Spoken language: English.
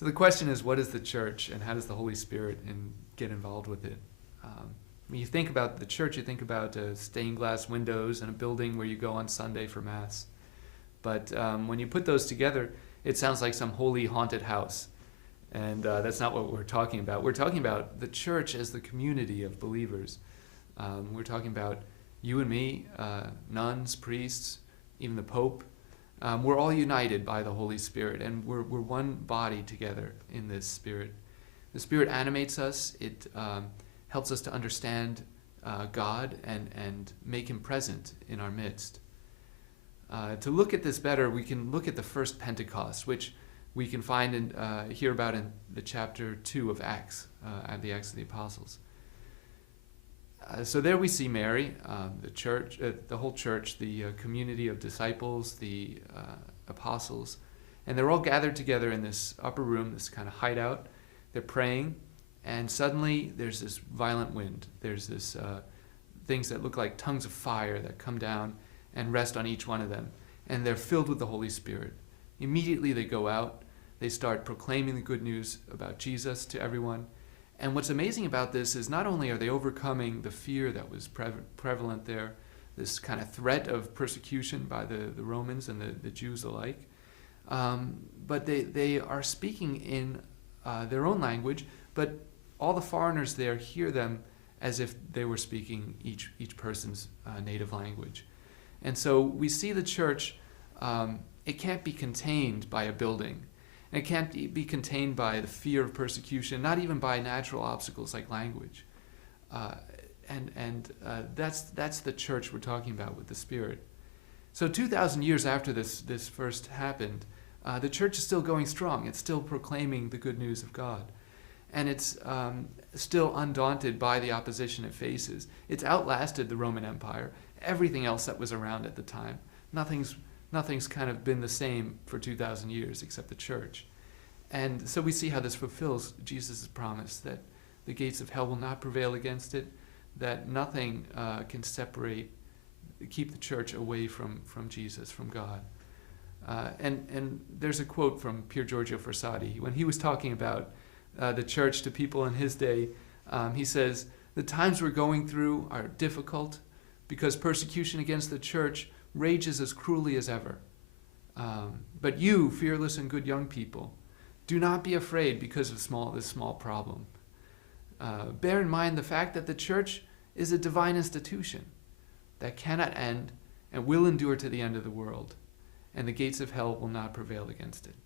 So the question is, what is the church, and how does the Holy Spirit get involved with it? When you think about the church, you think about stained glass windows and a building where you go on Sunday for Mass. But when you put those together, it sounds like some holy haunted house. And that's not what we're talking about. We're talking about the church as the community of believers. We're talking about you and me, nuns, priests, even the Pope. We're all united by the Holy Spirit, and we're one body together in this Spirit. The Spirit animates us. It helps us to understand God and make Him present in our midst. To look at this better, we can look at the first Pentecost, which we can find and hear about in the chapter 2 of Acts, the Acts of the Apostles. So there we see Mary, the church, the whole church, the community of disciples, the apostles, and they're all gathered together in this upper room, this kind of hideout. They're praying, and suddenly there's this violent wind. There's this things that look like tongues of fire that come down and rest on each one of them, and they're filled with the Holy Spirit. Immediately they go out, they start proclaiming the good news about Jesus to everyone. And what's amazing about this is not only are they overcoming the fear that was prevalent there, this kind of threat of persecution by the Romans and the Jews alike, but they are speaking in their own language, but all the foreigners there hear them as if they were speaking each person's native language. And so we see the church, it can't be contained by a building. And it can't be contained by the fear of persecution, not even by natural obstacles like language. That's the church we're talking about with the Spirit. So 2,000 years after this first happened, the church is still going strong. It's still proclaiming the good news of God. And it's still undaunted by the opposition it faces. It's outlasted the Roman Empire, everything else that was around at the time. Nothing's kind of been the same for 2,000 years except the church. And so we see how this fulfills Jesus' promise that the gates of hell will not prevail against it, that nothing can keep the church away from Jesus, from God. And there's a quote from Pier Giorgio Dengler. When he was talking about the church to people in his day, he says, "The times we're going through are difficult because persecution against the church rages as cruelly as ever. But you, fearless and good young people, do not be afraid because of this small problem. Bear in mind the fact that the church is a divine institution that cannot end and will endure to the end of the world, and the gates of hell will not prevail against it."